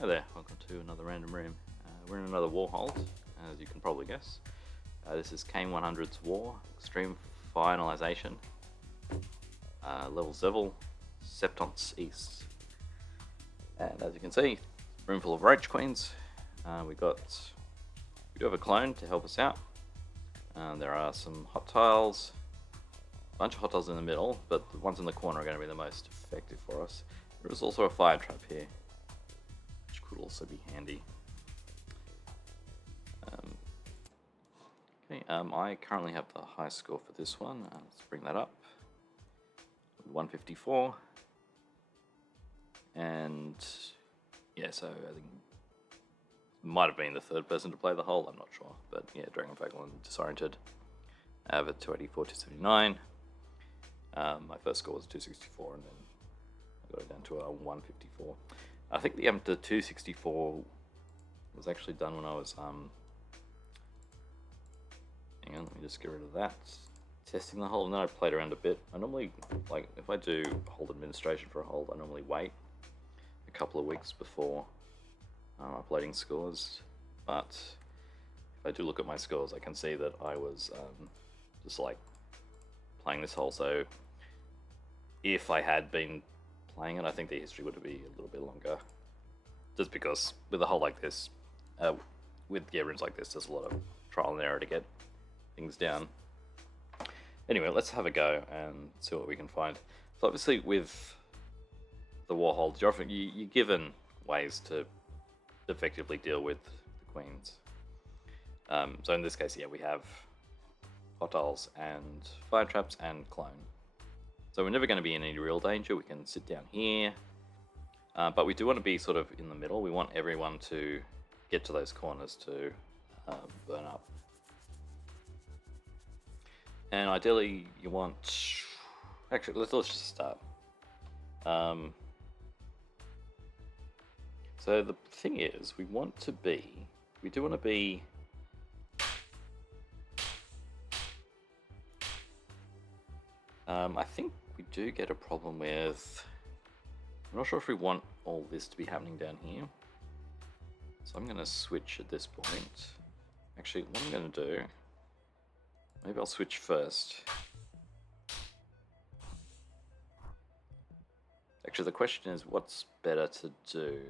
Hi there, welcome to another random room. We're in another war hold, as you can probably guess. This is khaim100's war, extreme finalization, level zevel, Septonce East. And as you can see, room full of roach queens. We do have a clone to help us out. There are some hot tiles, a bunch of hot tiles in the middle, but the ones in the corner are going to be the most effective for us. There is also a fire trap here, which could also be handy. I currently have the high score for this one. Let's bring that up. 154. And yeah, so I think might have been the third person to play the hole, I'm not sure. But yeah, Dragon Fagle Disoriented. I have it 284, 279. My first score was 264, and then I got it down to a 154. I think the 264 was actually done when I was hang on, let me just get rid of that. Testing the hold, and then I played around a bit. I normally, like, if I do hold administration for a hold, I normally wait a couple of weeks before uploading scores. But if I do look at my scores, I can see that I was just like playing this hole. So if I had been playing it, I think the history would be a little bit longer. Just because with a hole like this, with rooms like this, there's a lot of trial and error to get things down. Anyway, let's have a go and see what we can find. So obviously with the war holds, you're given ways to effectively deal with the queens. So in this case, yeah, we have hot tiles and fire traps and clone. So we're never going to be in any real danger. We can sit down here, but we do want to be sort of in the middle. We want everyone to get to those corners to burn up. And ideally, you want... Actually, let's just start. So the thing is, we do want to be... I think we do get a problem with... I'm not sure if we want all this to be happening down here. So I'm going to switch at this point. Actually, what I'm going to do... Maybe I'll switch first. Actually, the question is, what's better to do?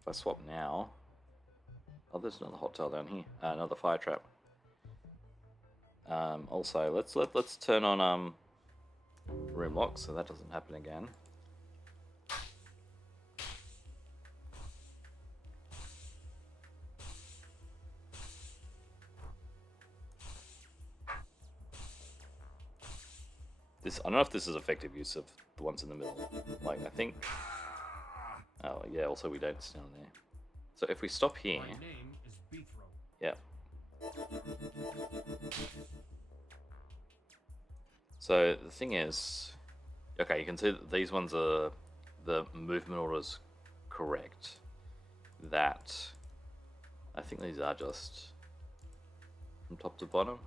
If I swap now... Oh, there's another hot tile down here. Another fire trap. Also, let's turn on room lock so that doesn't happen again. I don't know if this is effective use of the ones in the middle. Like, I think... Oh, yeah, also we don't stand there. So if we stop here... My name is Beethro. Yeah. So the thing is... Okay, you can see that these ones are... The movement order's correct. That... I think these are just... from top to bottom.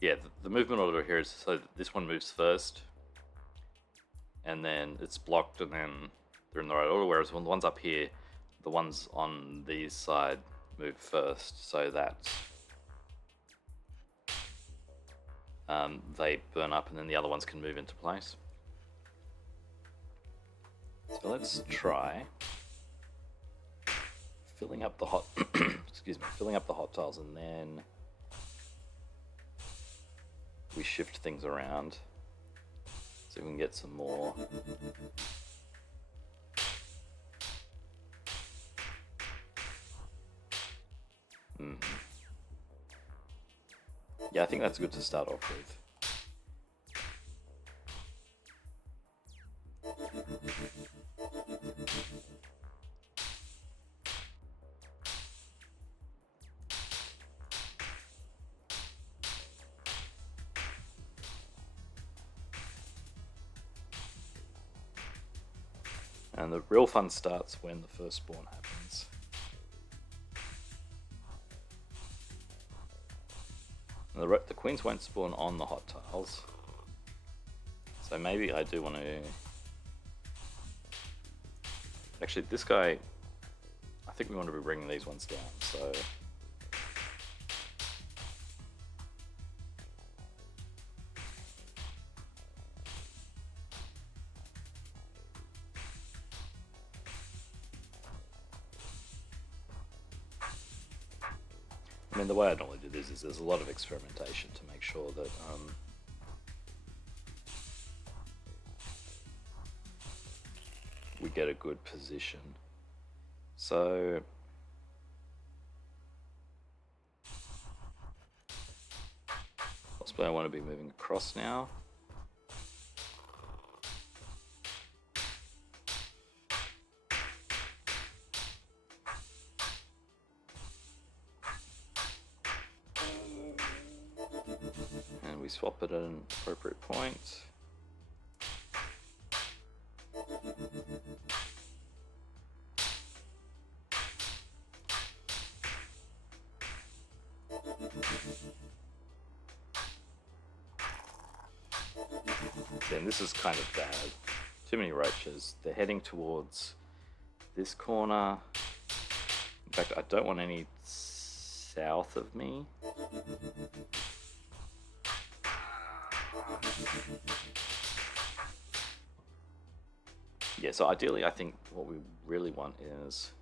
Yeah, the movement order here is so that this one moves first, and then it's blocked, and then they're in the right order, whereas when the ones up here, the ones on these side move first, so that they burn up, and then the other ones can move into place. So let's try filling up the hot filling up the hot tiles, and then we shift things around so we can get some more. Yeah, I think that's good to start off with. And the real fun starts when the first spawn happens. And the queens won't spawn on the hot tiles. So maybe I do want to... Actually, this guy, I think we want to be bringing these ones down, so... I mean, the way I normally do this is there's a lot of experimentation to make sure that we get a good position. So possibly I want to be moving across now. And we swap it at an appropriate point. Then this is kind of bad. Too many roaches. They're heading towards this corner. In fact, I don't want any south of me. Yeah, so ideally I think what we really want is...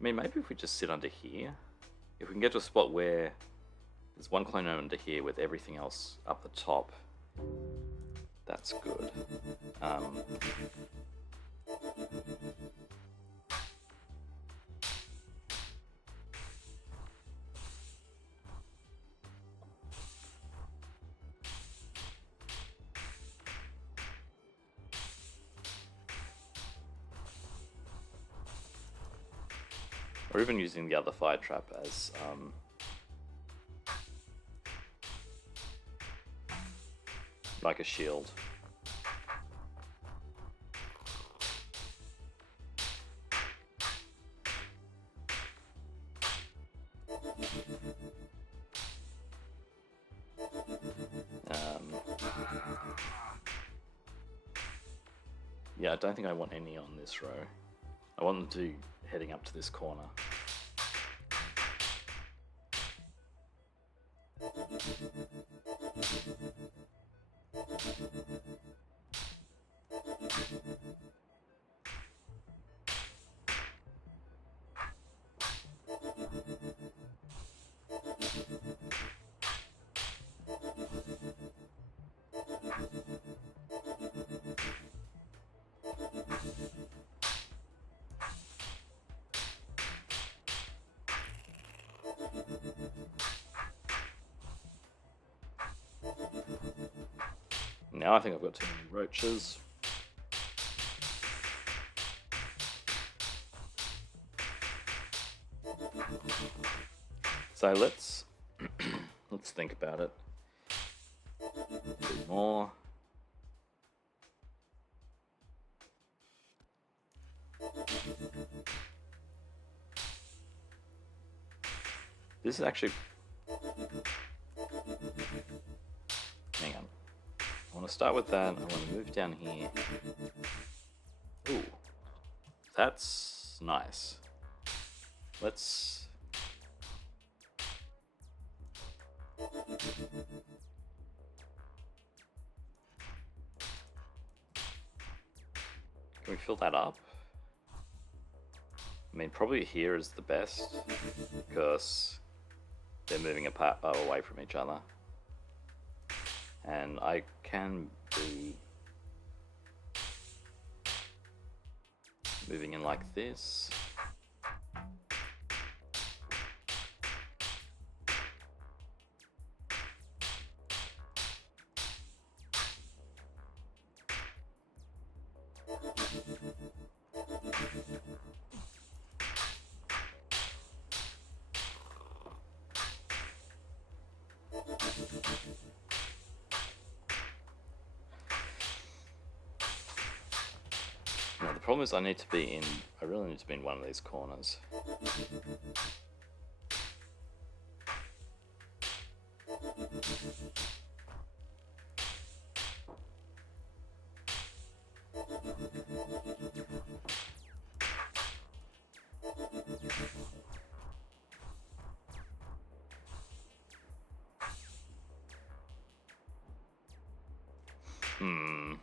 I mean, maybe if we just sit under here. If we can get to a spot where there's one clone under here with everything else up the top, that's good. Or even using the other fire trap as like a shield. Yeah, I don't think I want any on this row. I want them to be heading up to this corner. Now I think I've got too many roaches. So let's let's think about it a bit more. This is actually... Hang on. I want to start with that. I want to move down here. Ooh, that's nice. Let's... Can we fill that up? I mean, probably here is the best because they're moving apart away from each other. And I can be moving in like this. Now the problem is I really need to be in one of these corners. Hmm.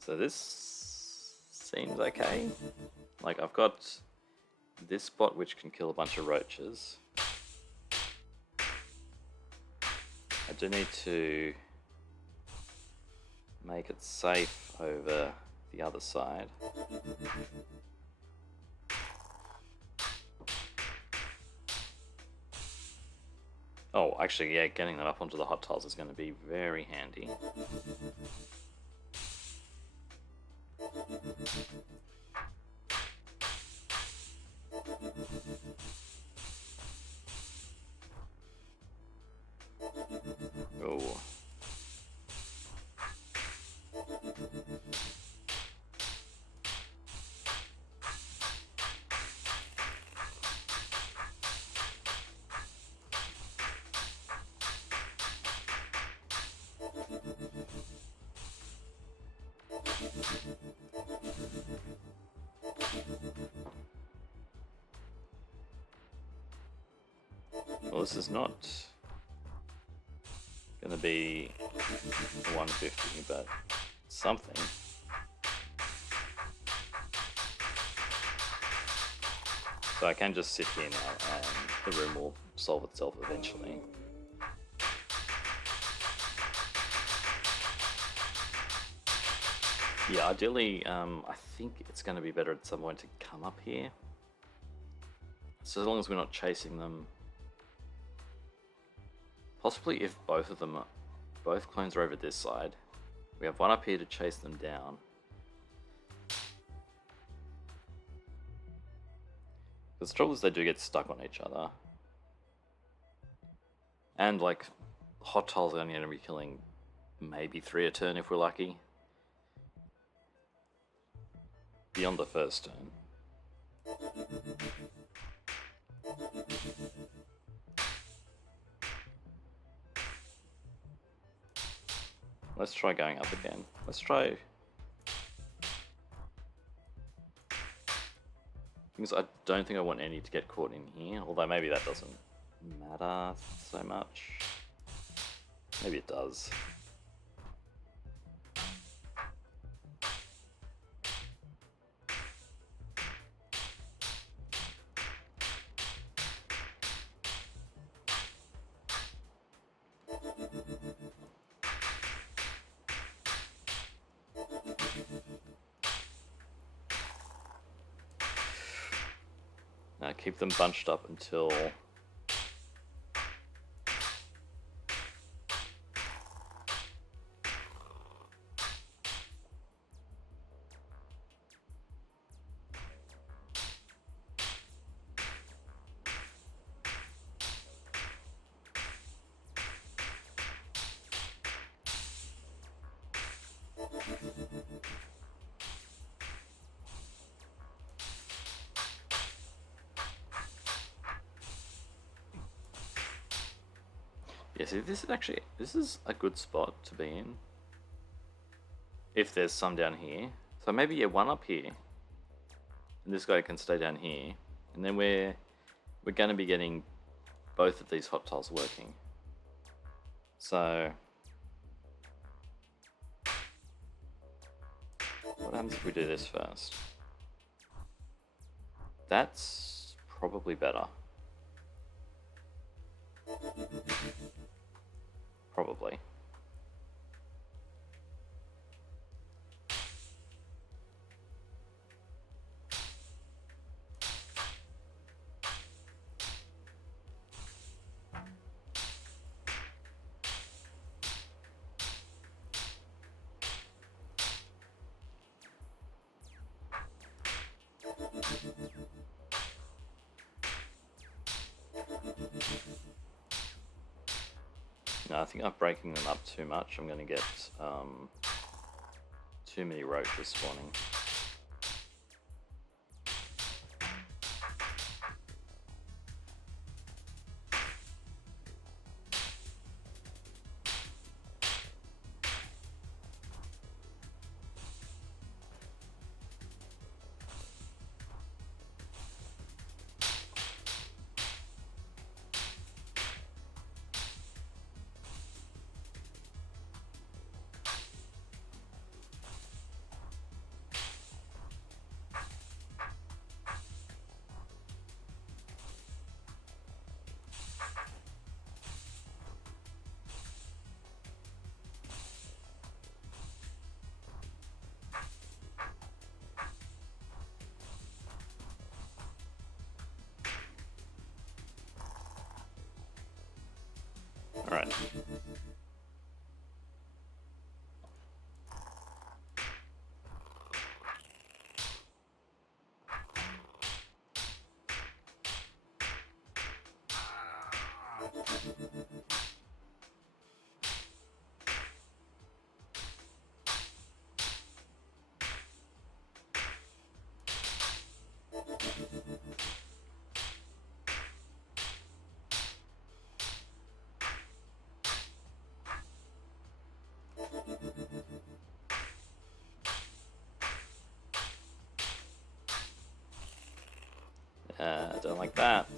So this seems okay. Like I've got this spot which can kill a bunch of roaches. I do need to make it safe over the other side. Oh, actually, yeah, getting them up onto the hot tiles is going to be very handy. Oh. Well, this is not going to be 150, but something. So I can just sit here now and the room will solve itself eventually. Yeah, ideally, I think it's going to be better at some point to come up here. So as long as we're not chasing them. Possibly if both of them, both clones are over this side. We have one up here to chase them down. Because the trouble is they do get stuck on each other. And like, hot tiles are only going to be killing maybe 3 a turn if we're lucky. Beyond the first turn. Let's try going up again. Let's try... Because I don't think I want any to get caught in here, although maybe that doesn't matter so much. Maybe it does. Now keep them bunched up until... Yeah, see, this is a good spot to be in. If there's some down here. So maybe, yeah, one up here. And this guy can stay down here. And then we're going to be getting both of these hot tiles working. So... what happens if we do this first? That's probably better. Probably. No, I think I'm breaking them up too much. I'm going to get too many roaches spawning. All right. I don't like that.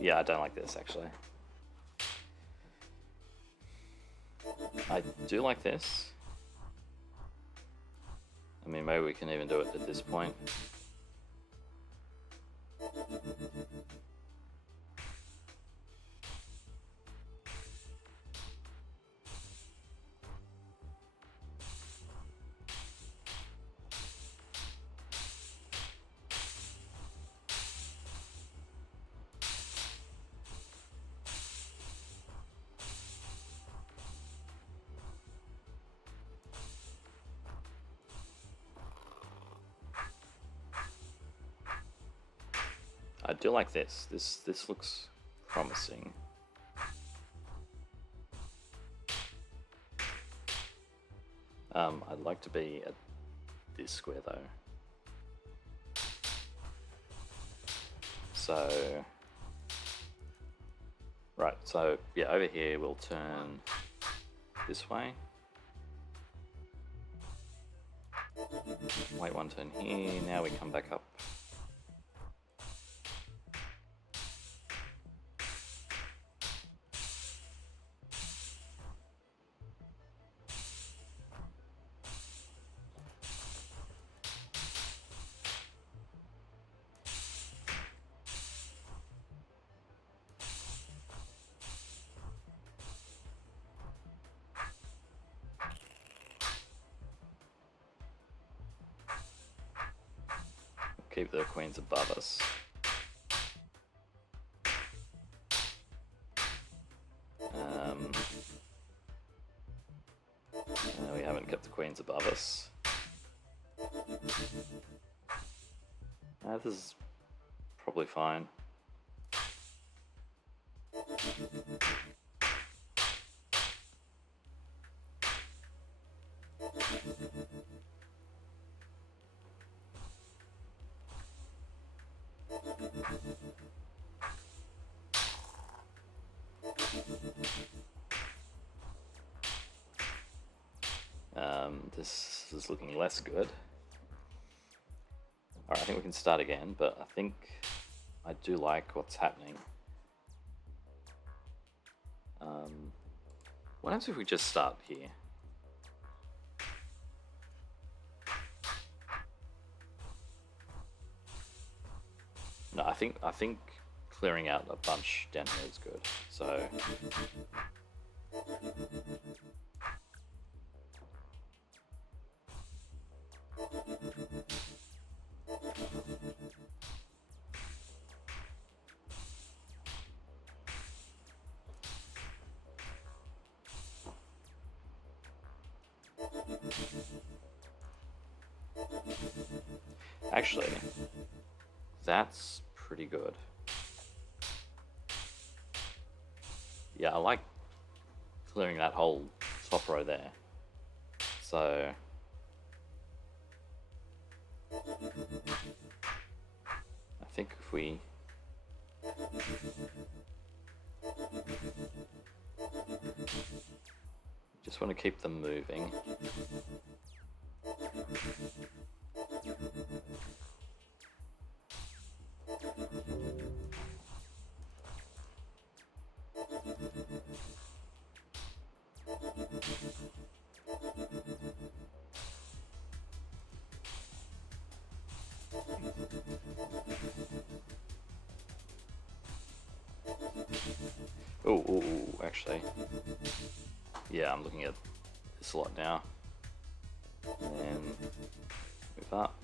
Yeah, I don't like this actually. I do like this. I mean, maybe we can even do it at this point. I do like this. This looks promising. I'd like to be at this square though. So, right, so yeah, over here we'll turn this way. Wait one turn here, now we come back up. Keep the queens above us. We haven't kept the queens above us. This is probably fine. This is looking less good. Alright, I think we can start again, but I think I do like what's happening. What happens if we just start here? No, I think clearing out a bunch down here is good. So actually, that's pretty good. Yeah, I like clearing that whole top row there. So I think if we just want to keep them moving. Oh, actually, yeah, I'm looking at this a lot now. And move up.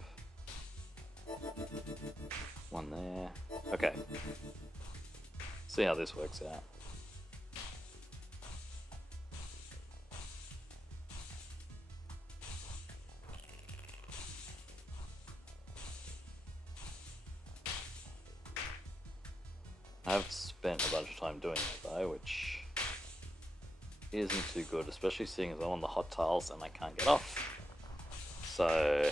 One there. Okay. See how this works out. I've spent a bunch of time doing it though, which isn't too good, especially seeing as I'm on the hot tiles and I can't get off. So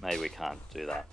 maybe we can't do that.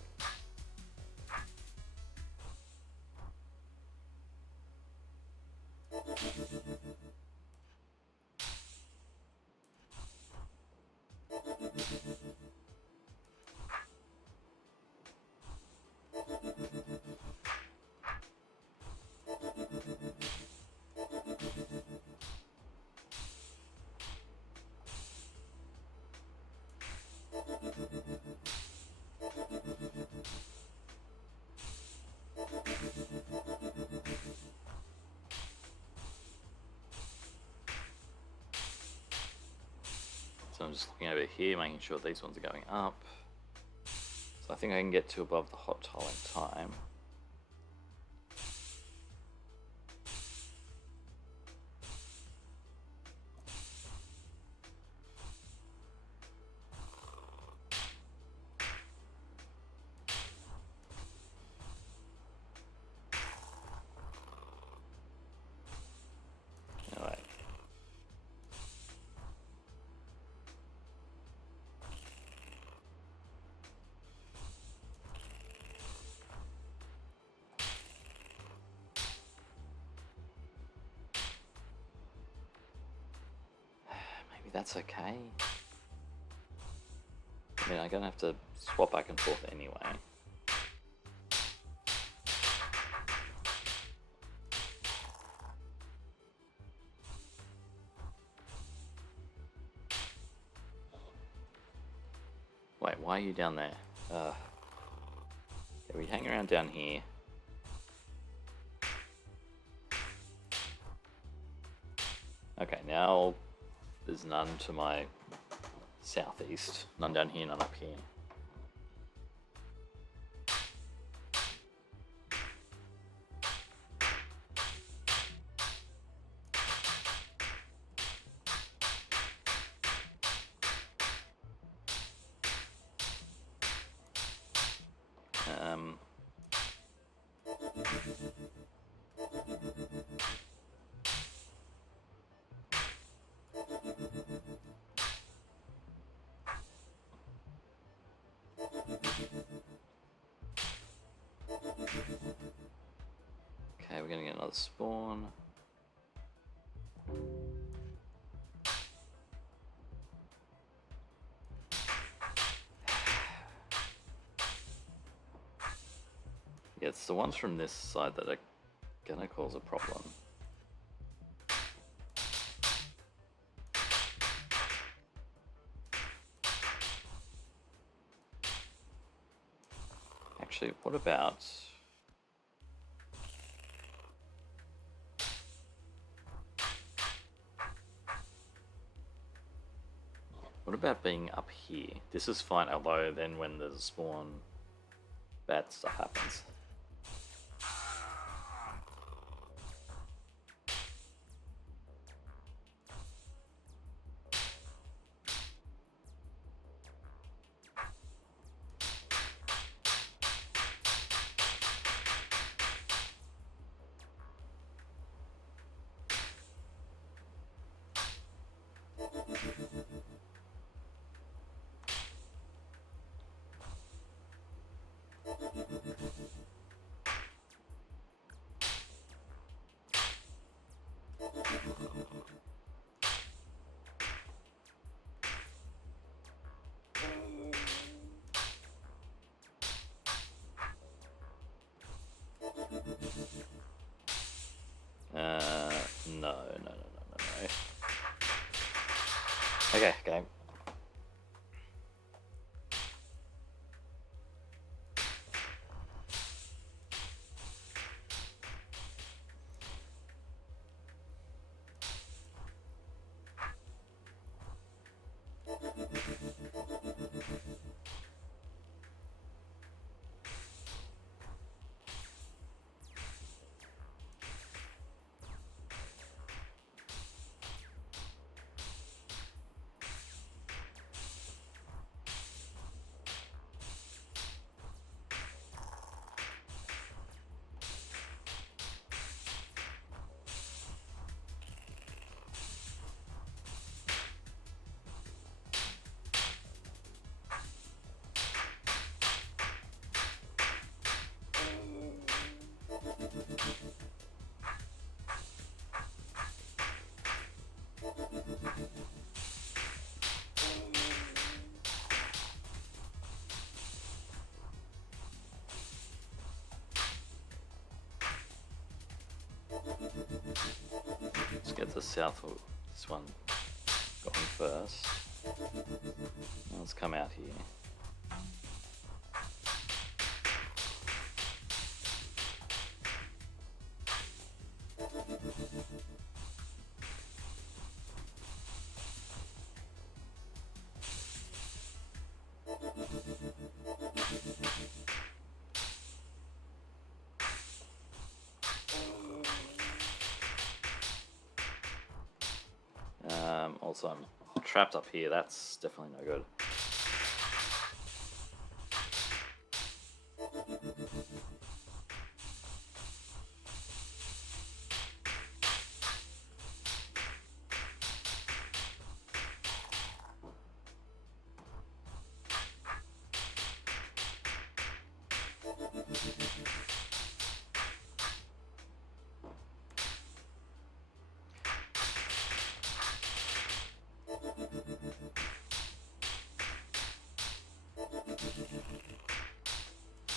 So I'm just looking over here, making sure these ones are going up. So I think I can get to above the hot tile in time. Alright. Maybe that's okay. I mean, I'm gonna have to swap back and forth anyway. Wait, why are you down there? Okay, we hang around down here. Okay, now there's none to my southeast. None down here, none up here. Okay, we're gonna get another spawn. Yeah, it's the ones from this side that are gonna cause a problem. Actually, what about... What about being up here? This is fine, although then when there's a spawn, bad stuff happens. No. Okay, game. Let's get the south of this one going first. Let's come out here. Also, I'm trapped up here. That's definitely no good.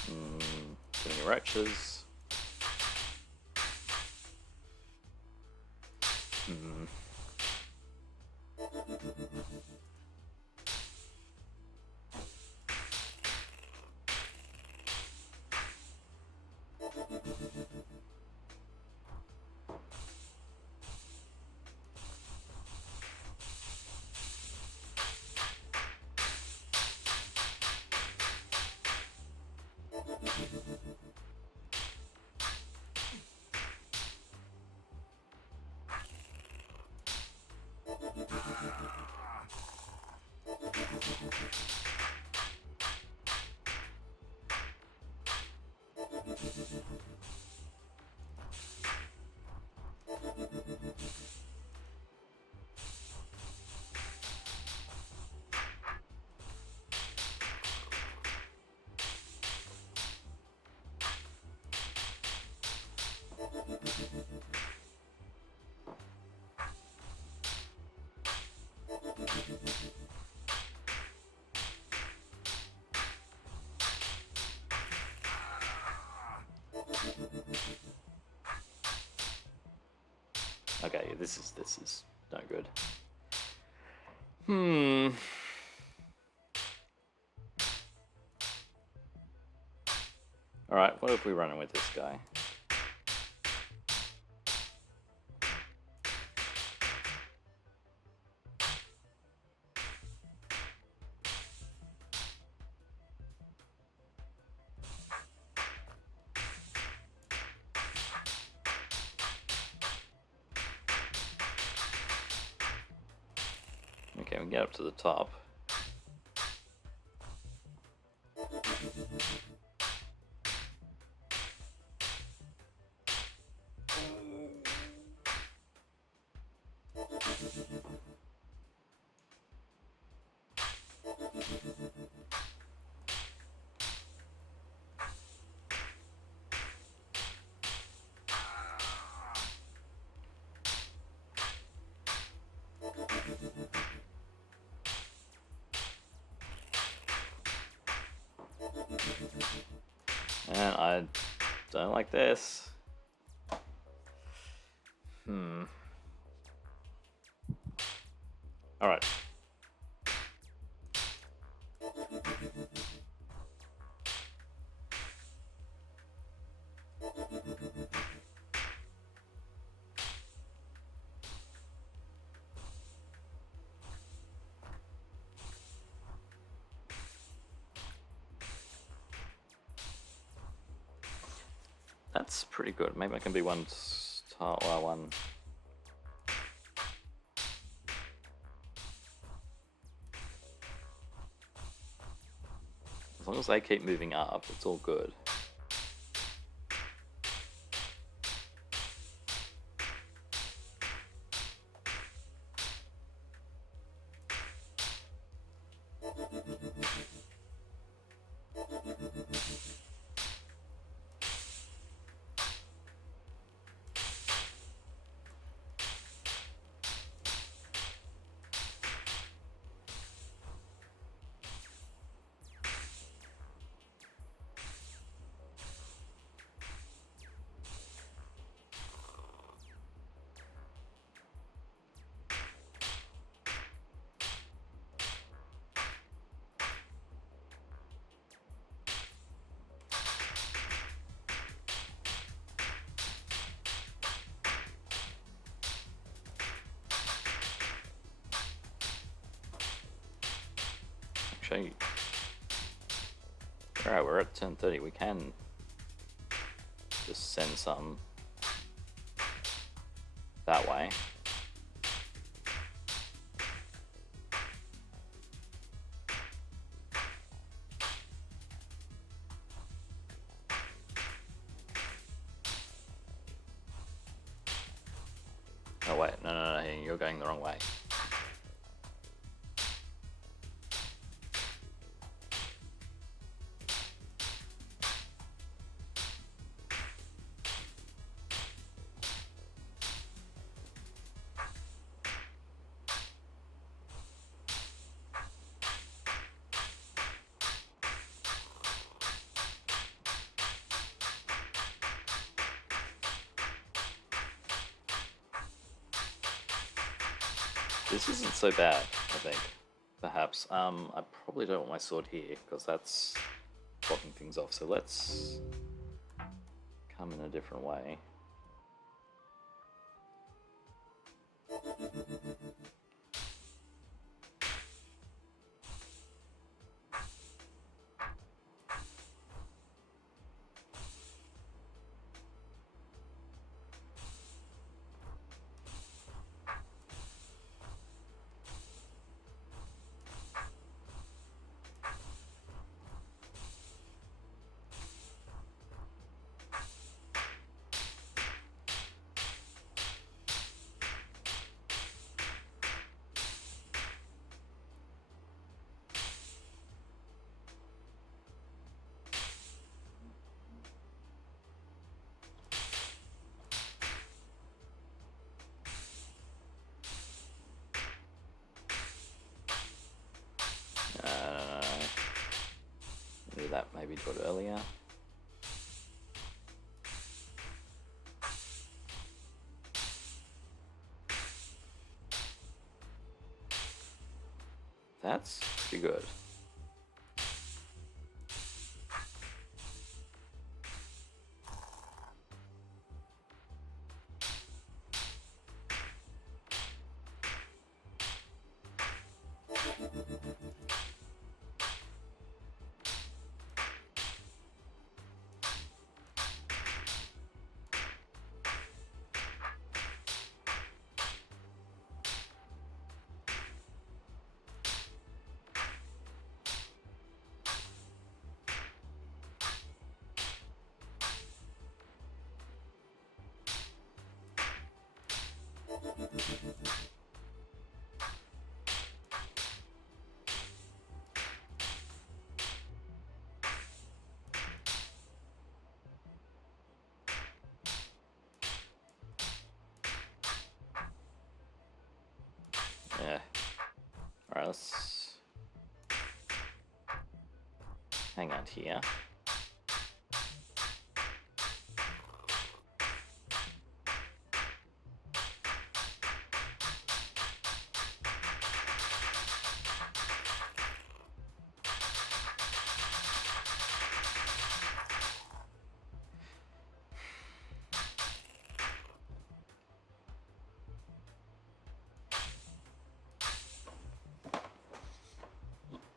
Too many roaches. Okay, this is no good. Alright, what if we run in with this guy? Okay, we can get up to the top. And I don't like this. Alright. That's pretty good. Maybe I can be one star, one. As long as they keep moving up, it's all good. Actually, alright, we're at 10:30. We can just send some that way. Oh wait, no, you're going the wrong way. This isn't so bad, I think. Perhaps. I probably don't want my sword here, because that's blocking things off. So let's come in a different way. Do that maybe do it earlier. That's pretty good. Yeah. Alright, let's hang out here.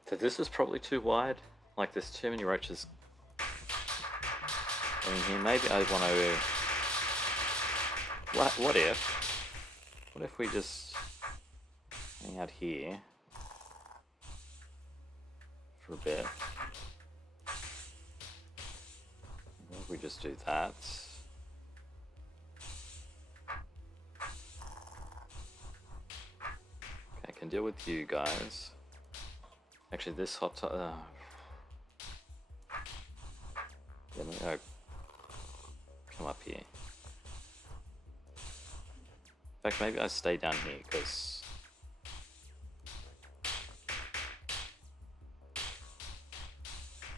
So this is probably too wide. Like there's too many roaches in here. Maybe I want to. What if we just hang out here for a bit? What if we just do that? Okay, I can deal with you guys. Actually, this hot tub. Yeah, let me come up here. In fact, maybe I stay down here because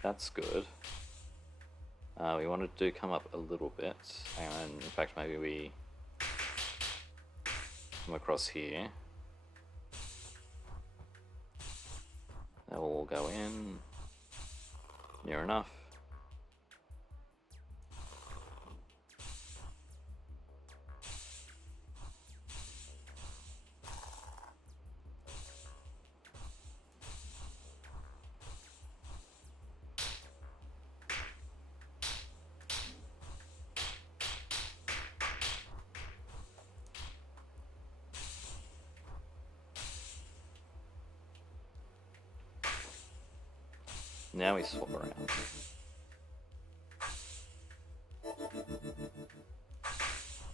that's good. We want to do come up a little bit, and in fact, maybe we come across here. That will all go in near enough. Now we swap around.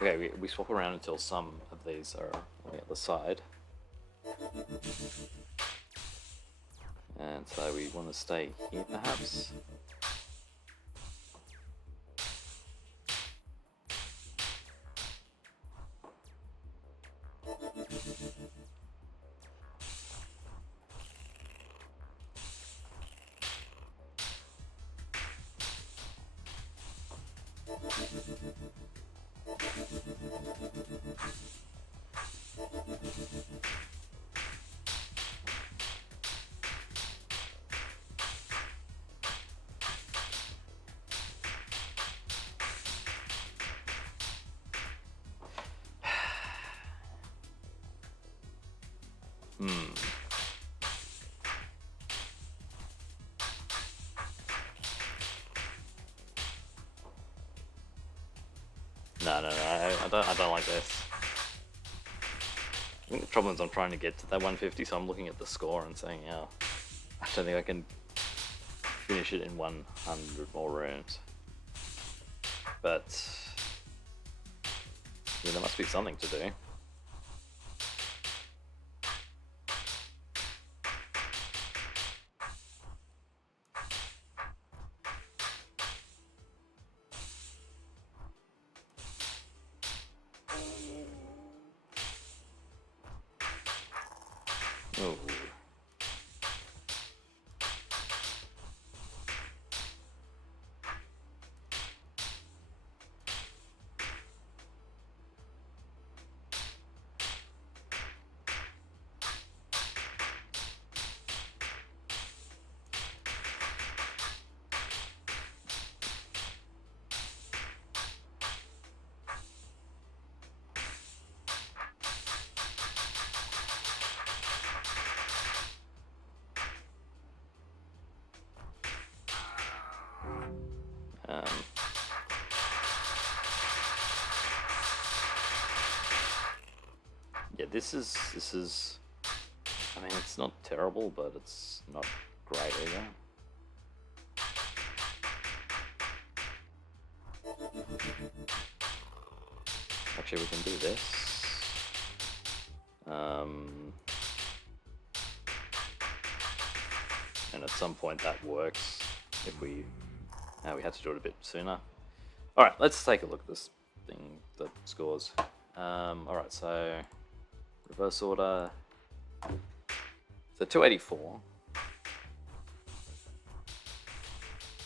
Okay, we swap around until some of these are on the other side. And so we want to stay here perhaps. No, I don't like this. I think the problem is I'm trying to get to that 150, so I'm looking at the score and saying, oh, I don't think I can finish it in 100 more rooms. But, yeah, there must be something to do. Oh. Yeah, this is. I mean, it's not terrible, but it's not great either. Actually, we can do this. And at some point that works if we had to do it a bit sooner. Alright, let's take a look at this thing, the scores. Alright, so reverse order. So 284.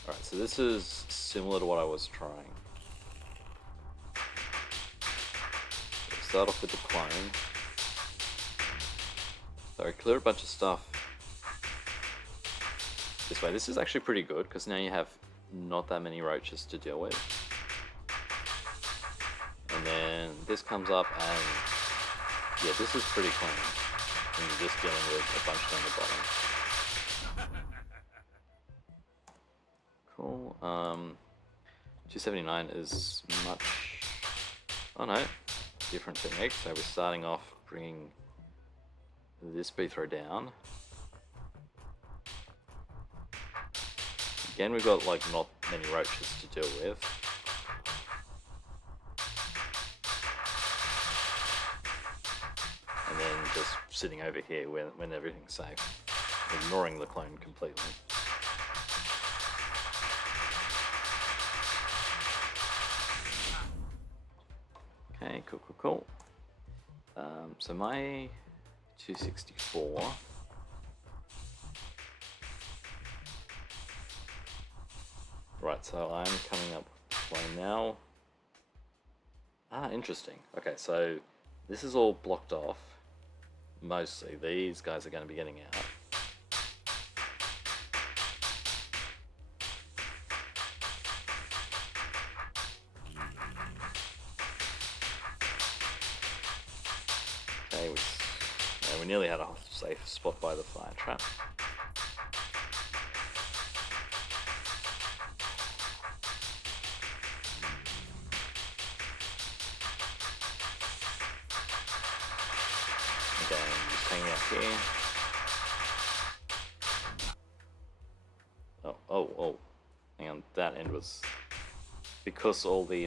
Alright, so this is similar to what I was trying. We'll start off with the clone. So I clear a bunch of stuff this way. This is actually pretty good because now you have not that many roaches to deal with. And then this comes up and yeah, this is pretty clean when you're just dealing with a bunch down the bottom. Cool. 279 is much, oh no, different technique. So we're starting off bringing this B-throw down. Again, we've got like not many roaches to deal with. And then just sitting over here when everything's safe, ignoring the clone completely. Okay, cool. So my 264. Right, so I'm coming up with the clone now. Ah, interesting. Okay, so this is all blocked off. Mostly, these guys are going to be getting out. Okay, we nearly had a safe spot by the fire trap. Again, just hanging out here. Oh, hang on, that end was because all the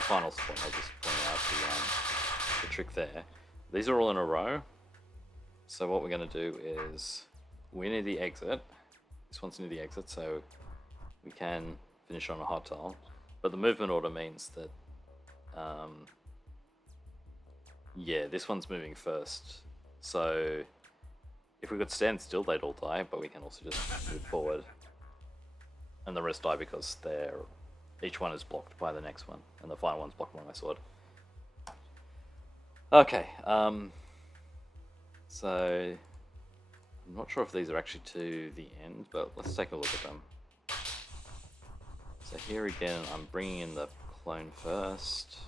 final spot. I'll just point out the trick there. These are all in a row. So what we're going to do is we're near the exit. This one's near the exit, so we can finish on a hot tile. But the movement order means that, yeah, this one's moving first. So if we could stand still, they'd all die, but we can also just move forward. And the rest die because each one is blocked by the next one, and the final one's blocked by my sword. Okay, so I'm not sure if these are actually to the end, but let's take a look at them. So here again, I'm bringing in the clone first.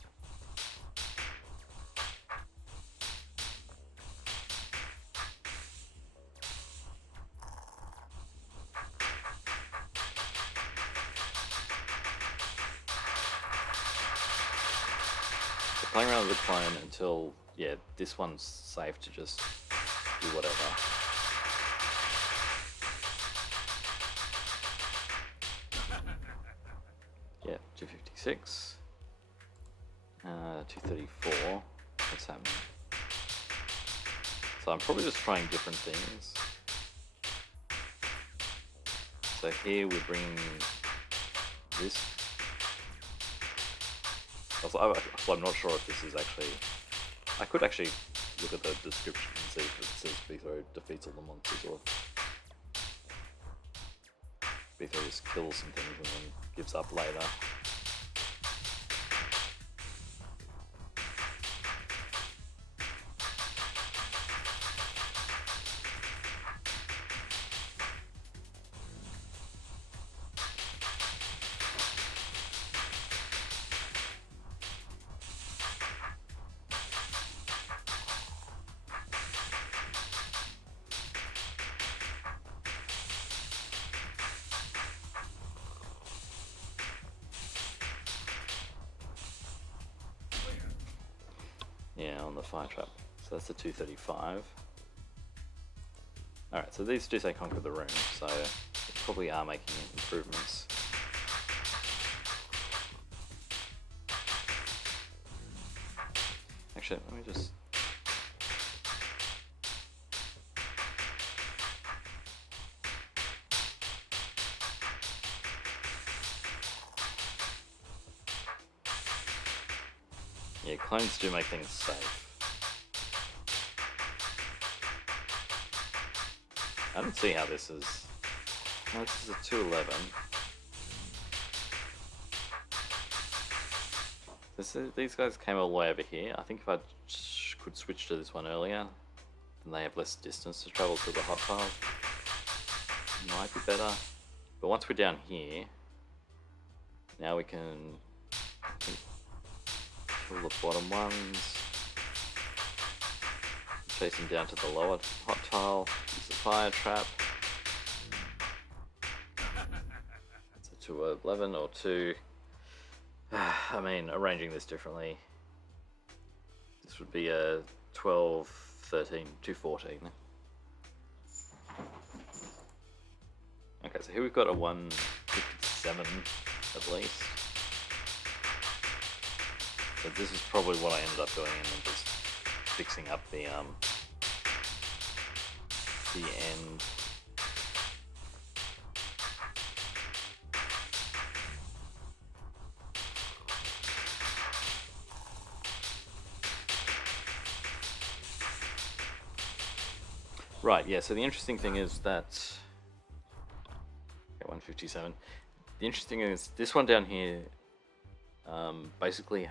Playing around with the clone until, yeah, this one's safe to just do whatever. Yeah, 256. 234. What's happening? So I'm probably just trying different things. So here we're bringing this. So I'm not sure if this is actually... I could actually look at the description and see if it says B-throw defeats all the monsters, or B-throw just kills some things and then gives up later. on the fire trap. So that's the 235. Alright, so these do say conquer the room, so they probably are making improvements. Actually, let me just... Yeah, clones do make things safe. I don't see how this is... Oh, this is a 211. These guys came all the way over here. I think if I could switch to this one earlier, then they have less distance to travel to the hot tile. Might be better. But once we're down here, now we can kill the bottom ones. Chase them down to the lower hot tile. Use the fire trap. It's a 211 or 2. I mean, arranging this differently. This would be a 12, 13, 214. Okay, so here we've got a 157 at least. So this is probably what I ended up doing, and then just fixing up the end. Right, yeah, so the interesting thing is that... Okay, 157. The interesting thing is this one down here basically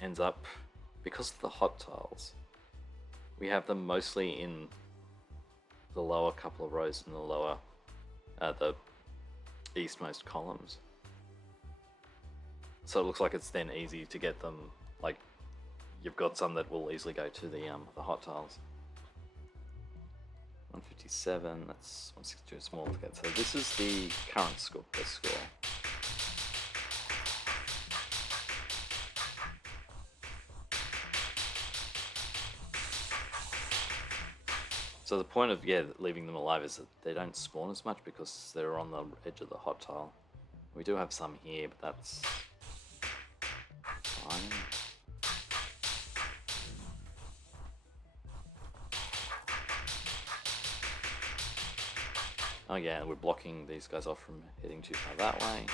ends up, because of the hot tiles, we have them mostly in the lower couple of rows in the lower, the eastmost columns. So it looks like it's then easy to get them, like, you've got some that will easily go to the hot tiles. 157, that's 162 small to get. So this is the current score, best score. So the point of, yeah, leaving them alive is that they don't spawn as much because they're on the edge of the hot tile. We do have some here, but that's fine. Oh yeah, we're blocking these guys off from heading too far that way.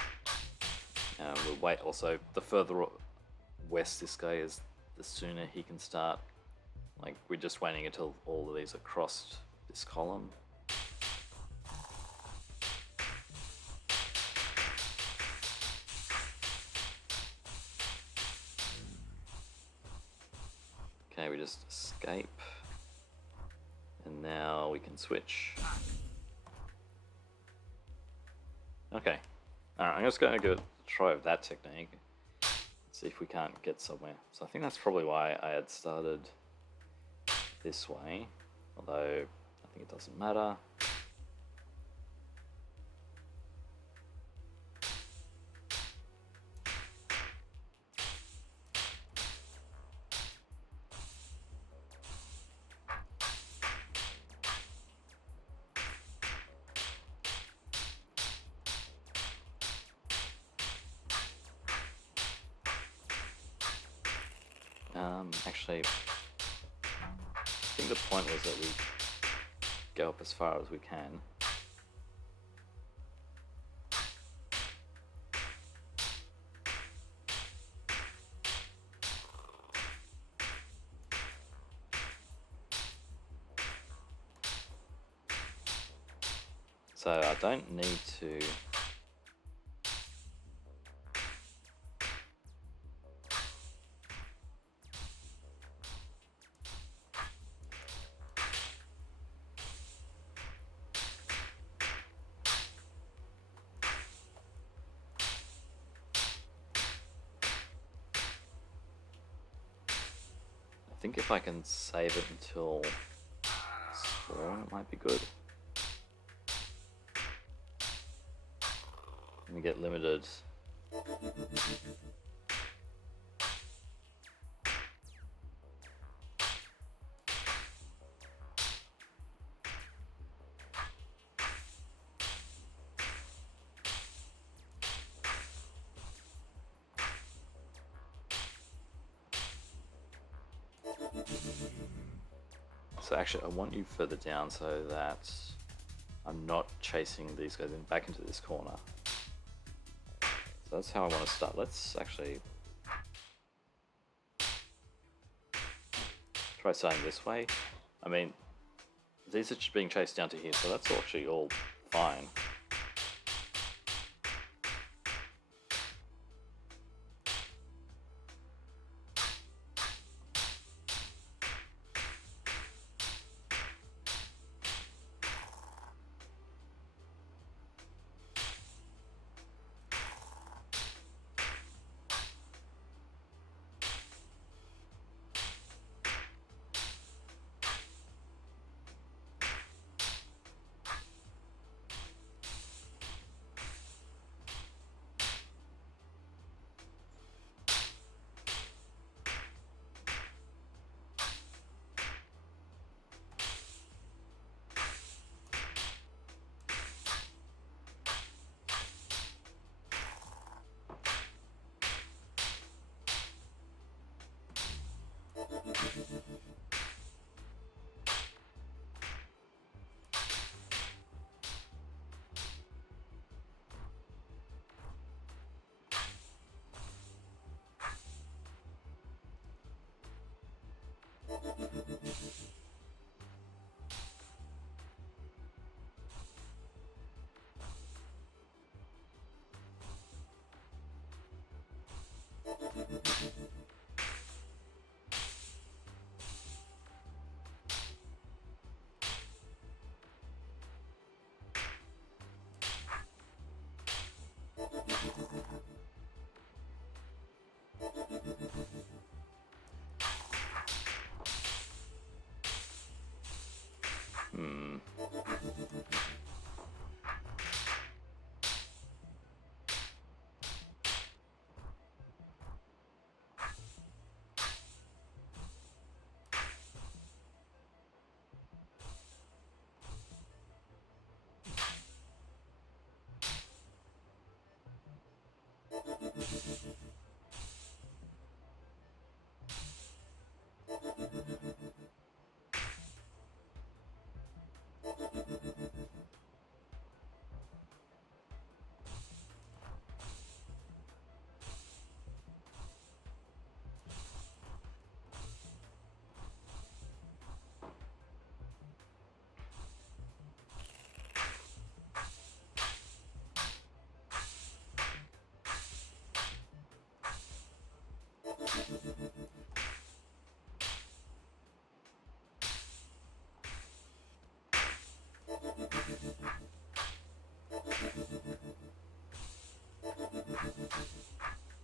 We'll wait also, the further west this guy is, the sooner he can start. Like, we're just waiting until all of these are crossed this column. Okay, we just escape. And now we can switch. Okay. Alright, I'm just going to go try with that technique. See if we can't get somewhere. So I think that's probably why I had started this way, although I think it doesn't matter. Actually, I think the point was that we go up as far as we can. So I don't need to... I think if I can save it until spawn, it might be good. Let me get limited. So actually, I want you further down so that I'm not chasing these guys back into this corner. So that's how I want to start. Let's actually try starting this way. I mean, these are being chased down to here, so that's actually all fine.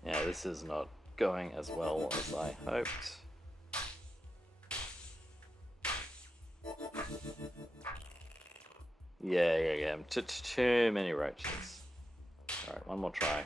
Yeah, this is not going as well as I hoped. Yeah. Too many roaches. Alright, one more try.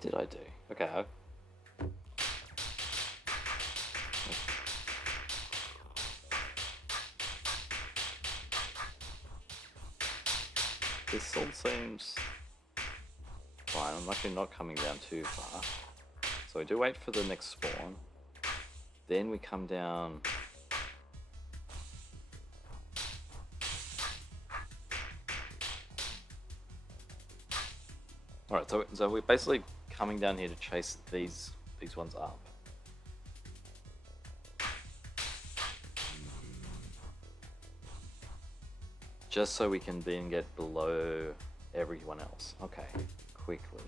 What did I do? Okay, this all seems fine. I'm actually not coming down too far. So I do wait for the next spawn. Then we come down. Alright, so we basically coming down here to chase these ones up. Just so we can then get below everyone else. Okay, quickly.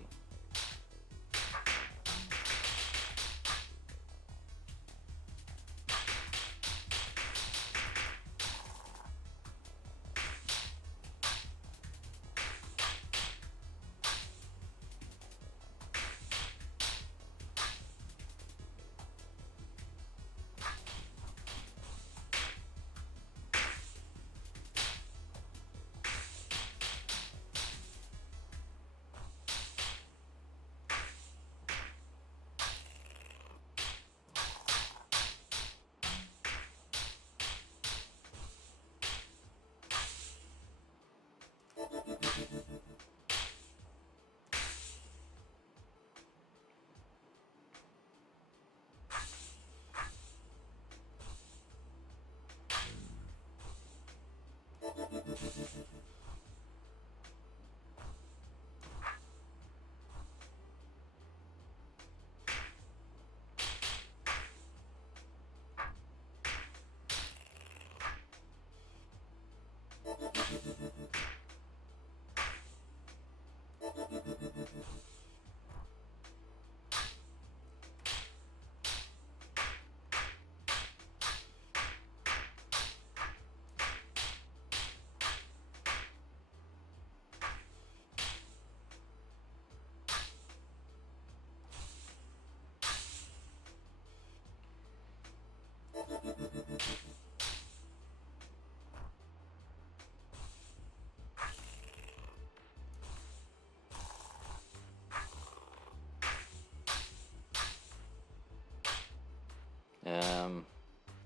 I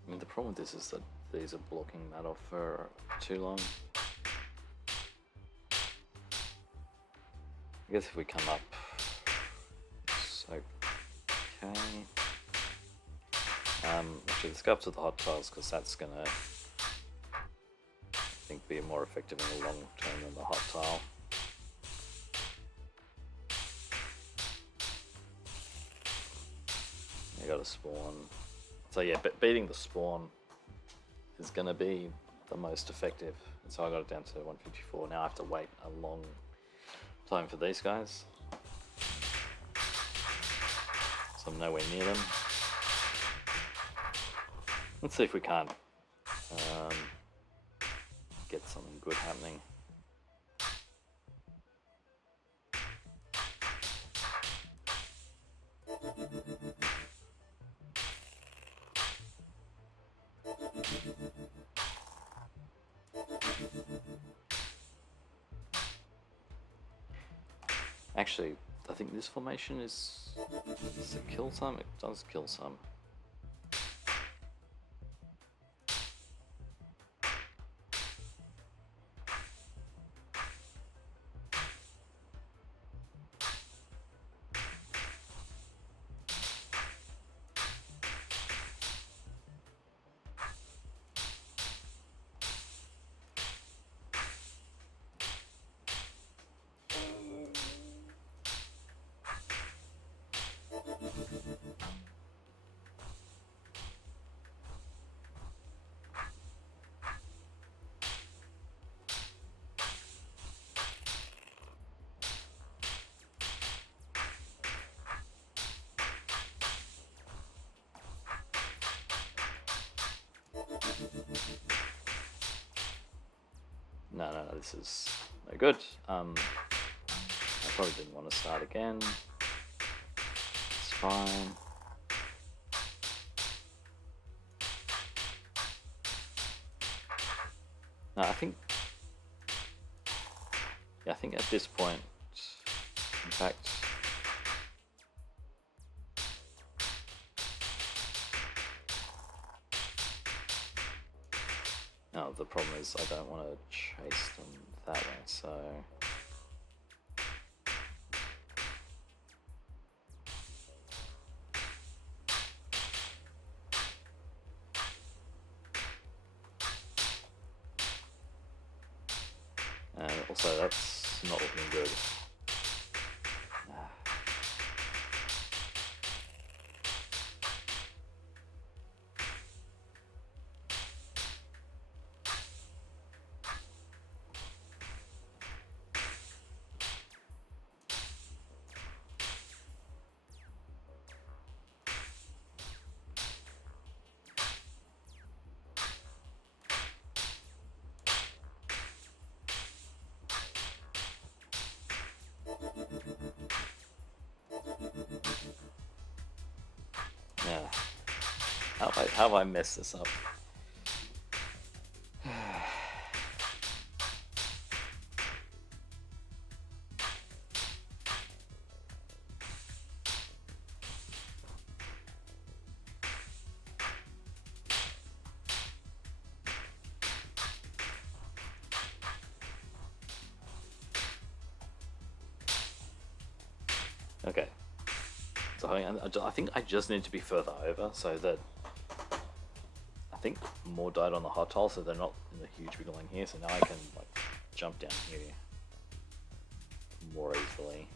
mean, the problem with this is that these are blocking that off for too long. I guess if we come up, it's okay. Actually, let's go up to the hot tiles because that's gonna, I think, be more effective in the long term than the hot tile. You got to spawn. So yeah, but beating the spawn is going to be the most effective. And so I got it down to 154. Now I have to wait a long time for these guys. So I'm nowhere near them. Let's see if we can't get something good happening. Actually, I think this formation does it kill some? It does kill some. No, this is no good. I probably didn't want to start again. It's fine. No, I think at this point, in fact, no, the problem is I don't want to chase them that way, so and also that's not looking good. How have I messed this up? Okay, so I think I just need to be further over so that I think more died on the hot tile, so they're not in the huge big line here. So now I can like jump down here more easily.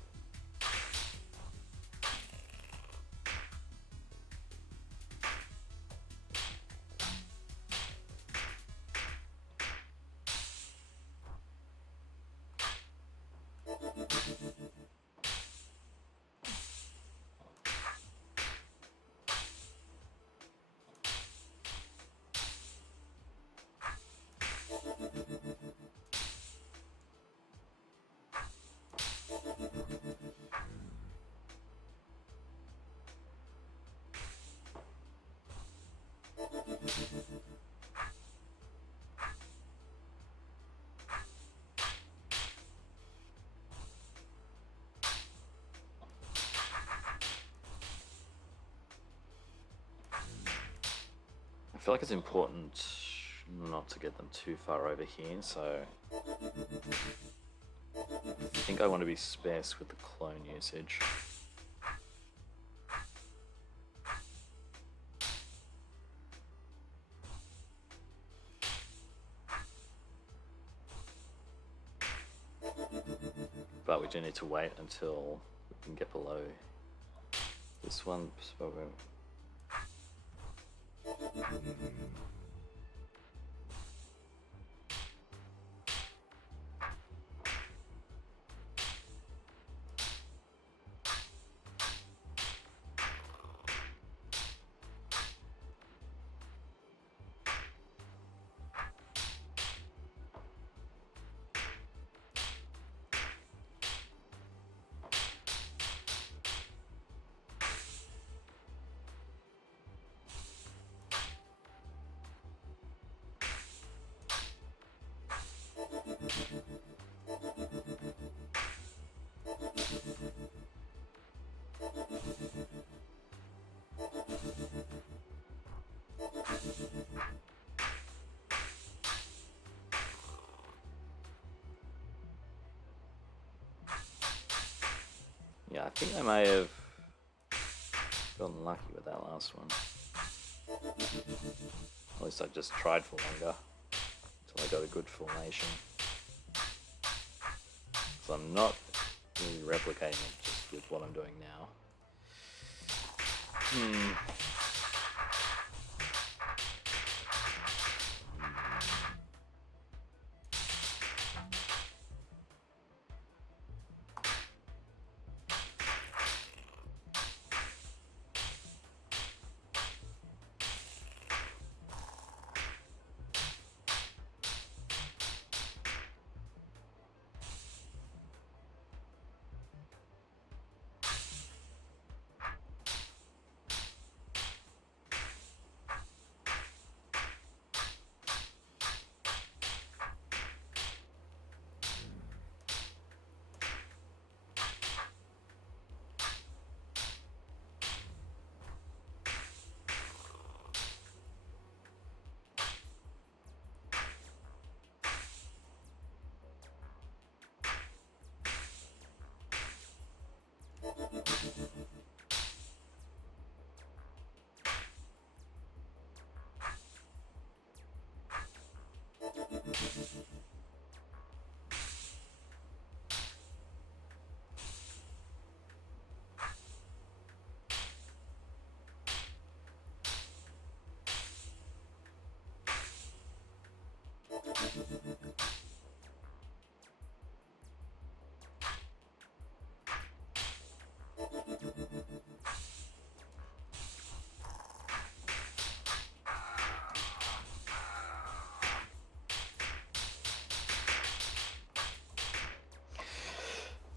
I feel like it's important not to get them too far over here, so I think I want to be sparse with the clone usage. But we do need to wait until we can get below this one. So yeah, I think I may have gotten lucky with that last one. At least I just tried for longer until I got a good formation. So I'm not really replicating it just with what I'm doing now.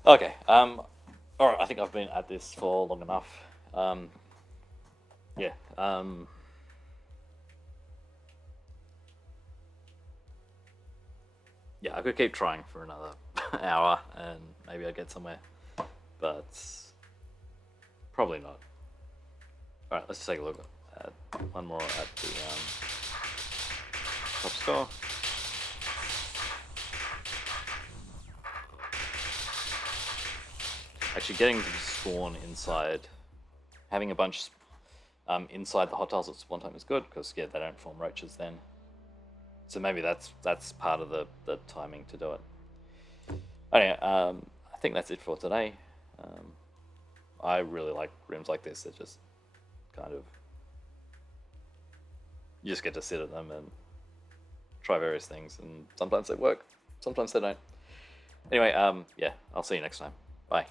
Okay, alright, I think I've been at this for long enough. Yeah, yeah, I could keep trying for another hour and maybe I'd get somewhere, but probably not. All right, let's just take a look at one more at the top score. Actually, getting to spawn inside, having a bunch inside the hot tiles at spawn time is good because yeah, they don't form roaches then. So maybe that's part of the timing to do it. Anyway, I think that's it for today. I really like rooms like this. They're just kind of, you just get to sit at them and try various things, and sometimes they work, sometimes they don't. Anyway, yeah, I'll see you next time. Bye.